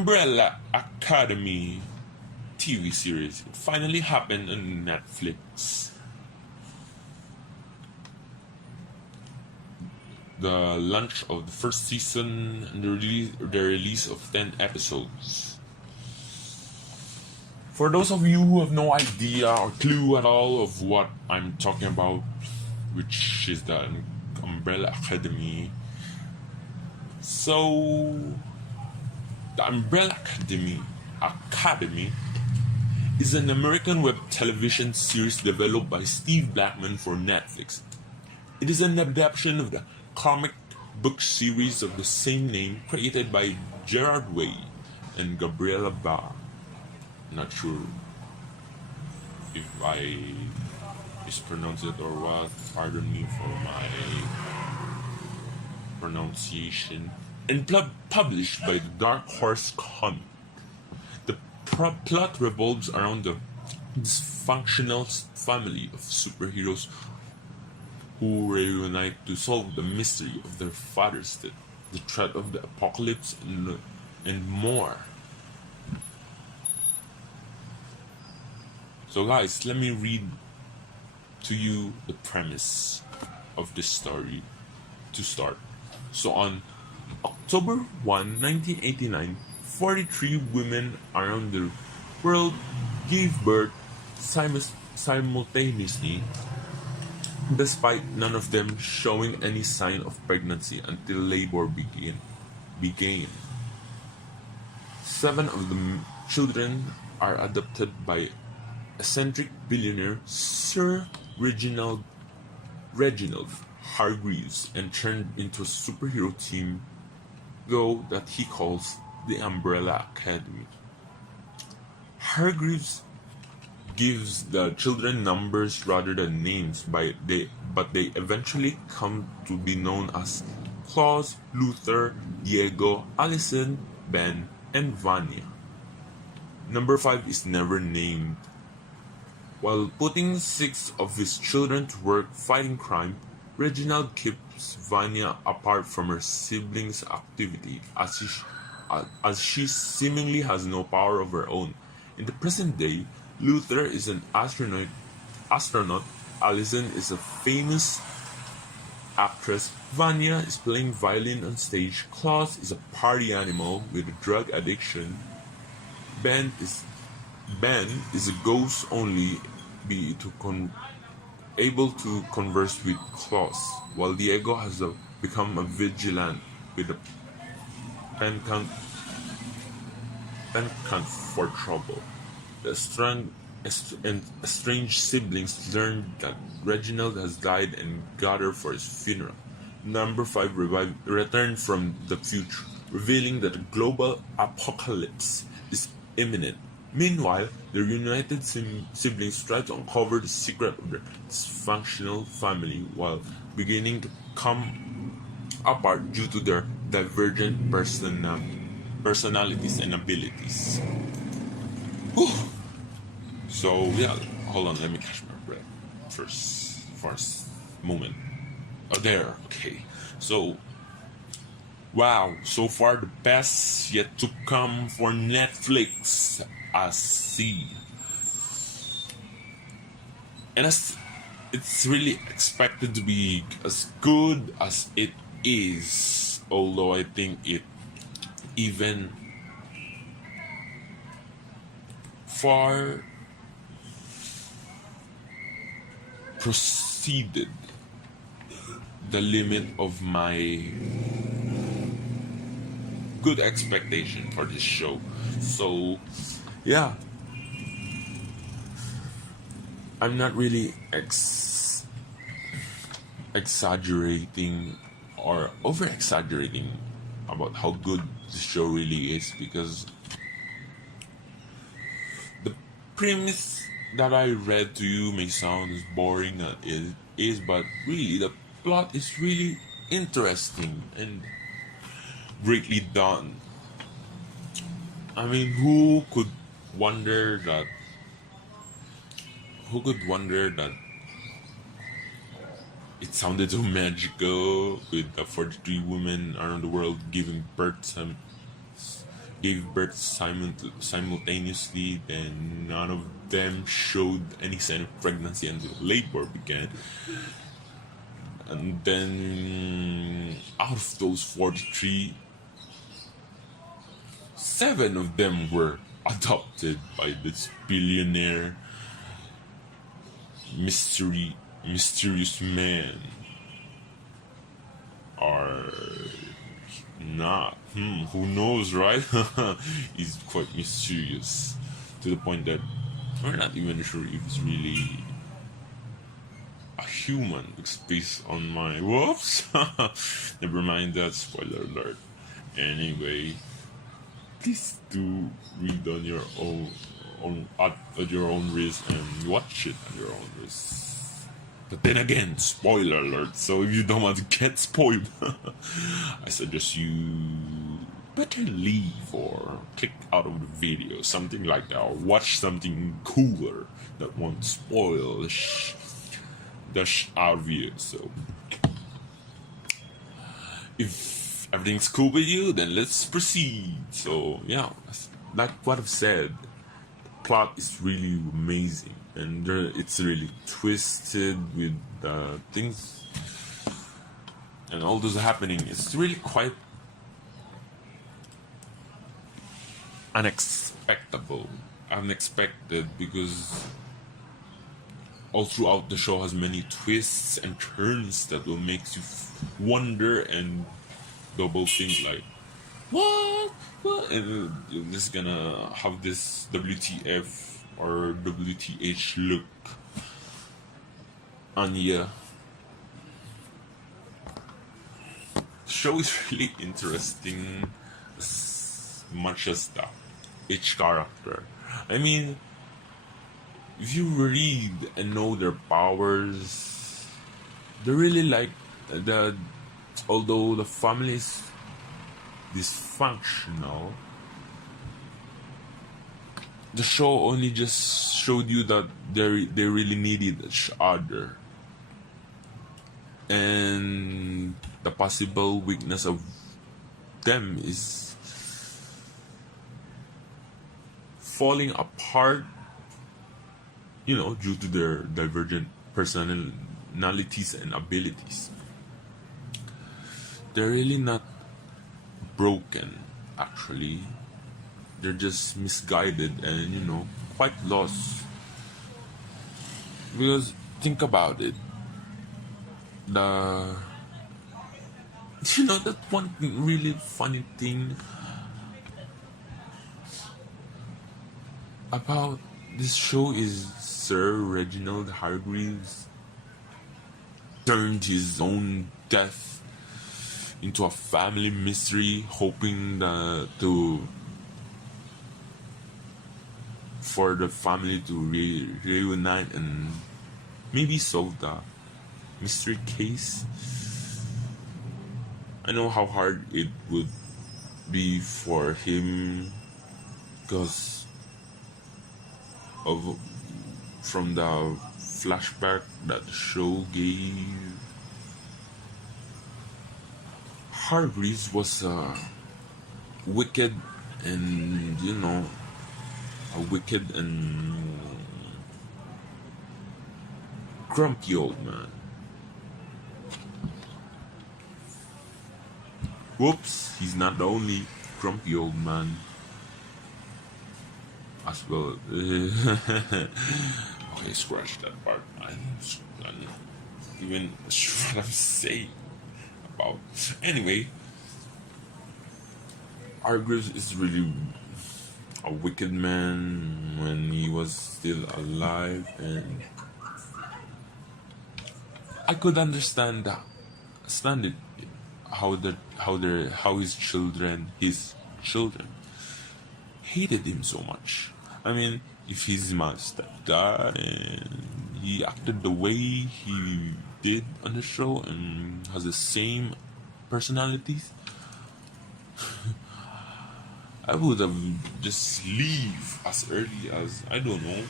Umbrella Academy TV series. It finally happened on Netflix. The launch of the first season and the release of 10 episodes. For those of you who have no idea or clue at all of what I'm talking about, which is the Umbrella Academy. So, the Umbrella Academy is an American web television series developed by Steve Blackman for Netflix. It is an adaptation of the comic book series of the same name created by Gerard Way and Gabriela Barr. Not sure if I mispronounce it or what. Pardon me for my pronunciation. And published by the Dark Horse Comic. The plot revolves around the dysfunctional family of superheroes who reunite to solve the mystery of their father's death, the threat of the apocalypse, and more. So guys, let me read to you the premise of this story to start. So on October 1, 1989, 43 women around the world gave birth simultaneously, despite none of them showing any sign of pregnancy until labor began. 7 of the children are adopted by eccentric billionaire Sir Reginald Hargreaves and turned into a superhero team, though that he calls the Umbrella Academy. Hargreaves gives the children numbers rather than names, but they eventually come to be known as Klaus, Luther, Diego, Allison, Ben, and Vanya. Number 5 is never named. While putting 6 of his children to work fighting crime, Reginald keeps Vanya apart from her siblings' activity as she seemingly has no power of her own. In the present day, Luther is an astronaut, Allison is a famous actress, Vanya is playing violin on stage, Klaus is a party animal with a drug addiction, Ben is a ghost only able to converse with Klaus, while Diego has become a vigilant with a penchant for trouble. The estranged siblings learn that Reginald has died and gather for his funeral. Number 5 returned from the future, revealing that a global apocalypse is imminent. Meanwhile, the reunited siblings try to uncover the secret of their dysfunctional family while beginning to come apart due to their divergent personalities and abilities. Whew. So yeah, hold on, let me catch my breath first moment. Oh, there, okay. So, wow, so far the best yet to come for Netflix, I see. And it's really expected to be as good as it is, although I think it even far proceeded the limit of my good expectation for this show. So yeah, I'm not really exaggerating or over exaggerating about how good the show really is, because the premise that I read to you may sound as boring as it is, but really the plot is really interesting and greatly done. I mean, who could wonder that it sounded so magical with the 43 women around the world giving birth gave birth simultaneously, then none of them showed any sign of pregnancy until labor began. And then out of those 43, 7 of them were adopted by this billionaire mysterious man. Or not. Who knows, right? He's quite mysterious to the point that we're not even sure if it's really a human. It's based on my whoops. Never mind that, spoiler alert. Anyway, please do read on your own at your own risk and watch it at your own risk. But then again, spoiler alert, so if you don't want to get spoiled, I suggest you better leave or click out of the video, something like that, or watch something cooler that won't spoil our video. So, if everything's cool with you, then let's proceed. So, yeah, like what I've said, the plot is really amazing. And it's really twisted with things and all those happening. It's really quite unexpected, because all throughout the show has many twists and turns that will make you wonder and double think like, what? And you're just gonna have this WTF or WTH look on you. The show is really interesting as much as each character. I mean, if you read and know their powers, they're really like although the family is dysfunctional, the show only just showed you that they really needed each other, and the possible weakness of them is falling apart, due to their divergent personalities and abilities. They're really not broken, actually. They're just misguided and, quite lost. Because think about it. That one really funny thing about this show is Sir Reginald Hargreaves turned his own death into a family mystery, hoping for the family to reunite and maybe solve the mystery case. I know how hard it would be for him because from the flashback that the show gave. Hargreaves was a wicked and grumpy old man. Whoops, he's not the only grumpy old man as well. Okay, scratch that part. I'm not even sure what I'm saying about. Anyway, Hargreaves is really a wicked man when he was still alive, and I could understand it, how his children hated him so much. I mean, if he's my stepdad and he acted the way he did on the show and has the same personalities, I would have just leave as early as, I don't know,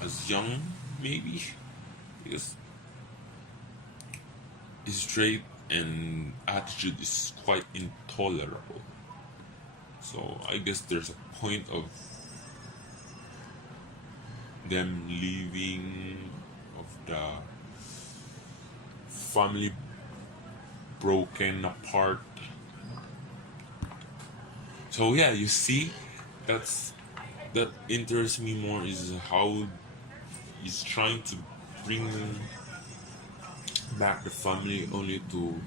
as young maybe, because his trait and attitude is quite intolerable. So I guess there's a point of them leaving, of the family broken apart. So yeah, you see, that's that interests me more, is how he's trying to bring back the family only to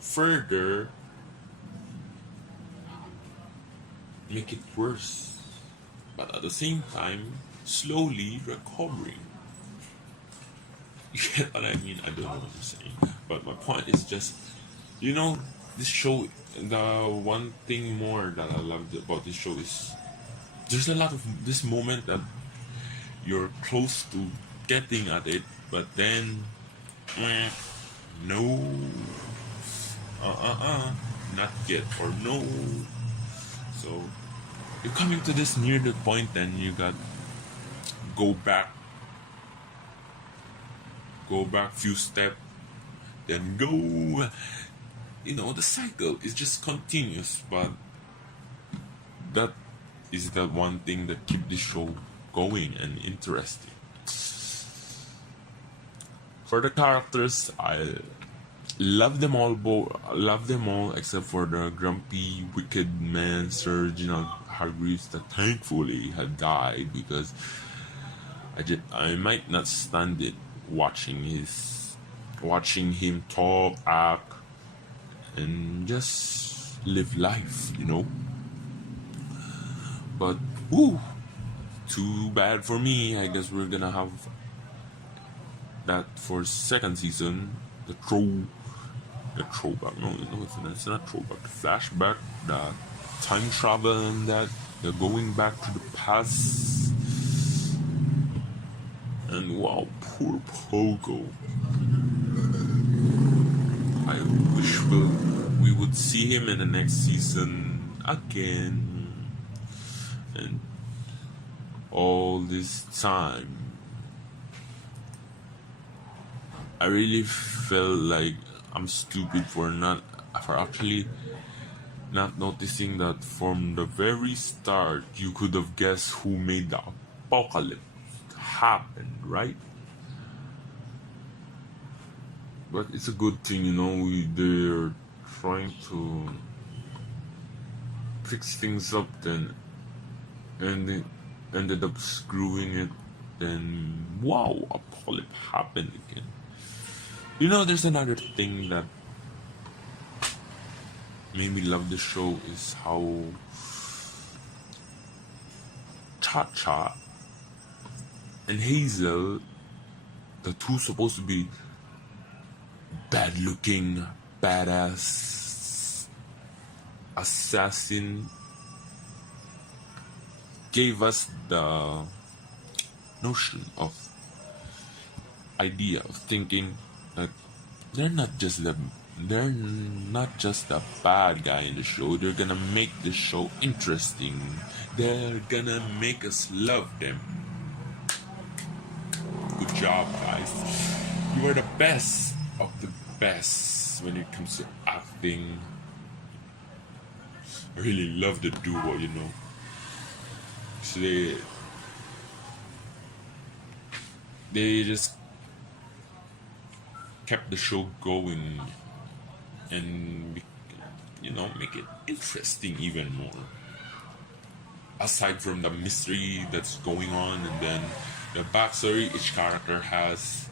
further make it worse, but at the same time slowly recovering. You get what I mean? I don't know what you're saying, but my point is just, you know, this show. The one thing more that I loved about this show is there's a lot of this moment that you're close to getting at it, but then eh, no, not yet, or no. So you're coming to this near the point, and you got go back, few steps, then go. You know, the cycle is just continuous, but that is the one thing that keep this show going and interesting. For the characters, I love them all. Love them all except for the grumpy, wicked man, Sir Reginald Hargreaves, that thankfully had died, because I might not stand it watching him talk, act, and just live life, you know. But woo, too bad for me. I guess we're gonna have that for second season. The throwback. No, it's not throwback. The flashback, the time travel, and that the going back to the past. And wow, poor Pogo. I wish we would see him in the next season again. And all this time, I really felt like I'm stupid for actually not noticing that from the very start you could have guessed who made the apocalypse happen, right? But it's a good thing, you know, they're trying to fix things up then, and they ended up screwing it. Then wow, apocalypse happened again. You know, there's another thing that made me love the show is how Cha-Cha and Hazel, the two supposed to be bad-looking, badass assassin, gave us the notion of idea of thinking that they're not just the bad guy in the show. They're gonna make the show interesting. They're gonna make us love them. Good job, guys. You are the best of the best when it comes to acting. I really love the duo, you know. So they just kept the show going and, you know, make it interesting even more. Aside from the mystery that's going on, and then the backstory each character has.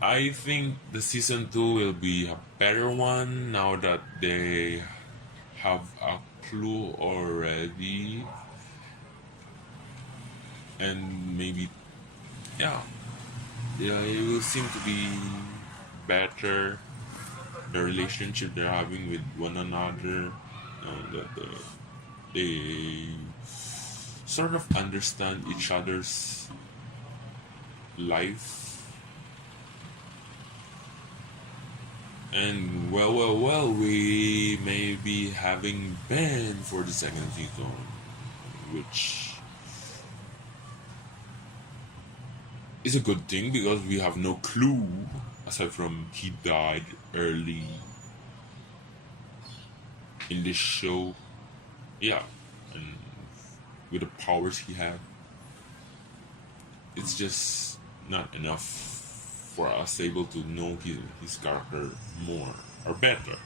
I think the season 2 will be a better one now that they have a clue already, and maybe it will seem to be better, the relationship they're having with one another, that they sort of understand each other's life. And well, we may be having Ben for the second season, which is a good thing because we have no clue aside from he died early. in this show. Yeah, and with the powers he had, it's just not enough for us able to know his character more or better.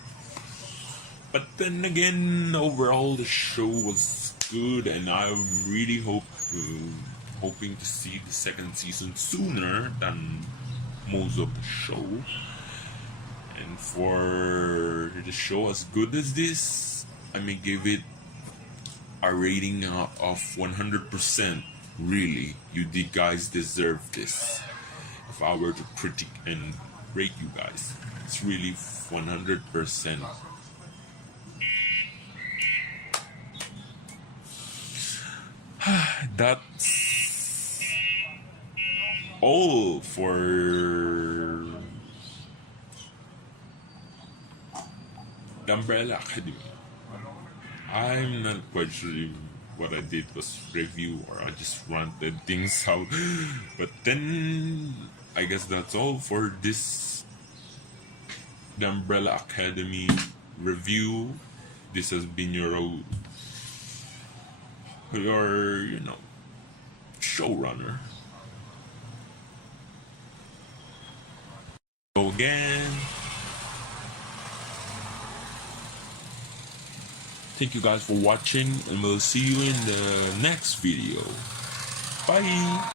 But then again, overall the show was good, and I really hoping to see the second season sooner than most of the show. And for the show as good as this, I may give it a rating of 100%. Really, you guys deserve this. If I were to critique and rate you guys, it's really 100%. That's all for the Umbrella Academy. I'm not quite sure if what I did was review or I just ranted things out. But then I guess that's all for this The Umbrella Academy review. This has been your showrunner. So again, thank you guys for watching, and we'll see you in the next video. Bye!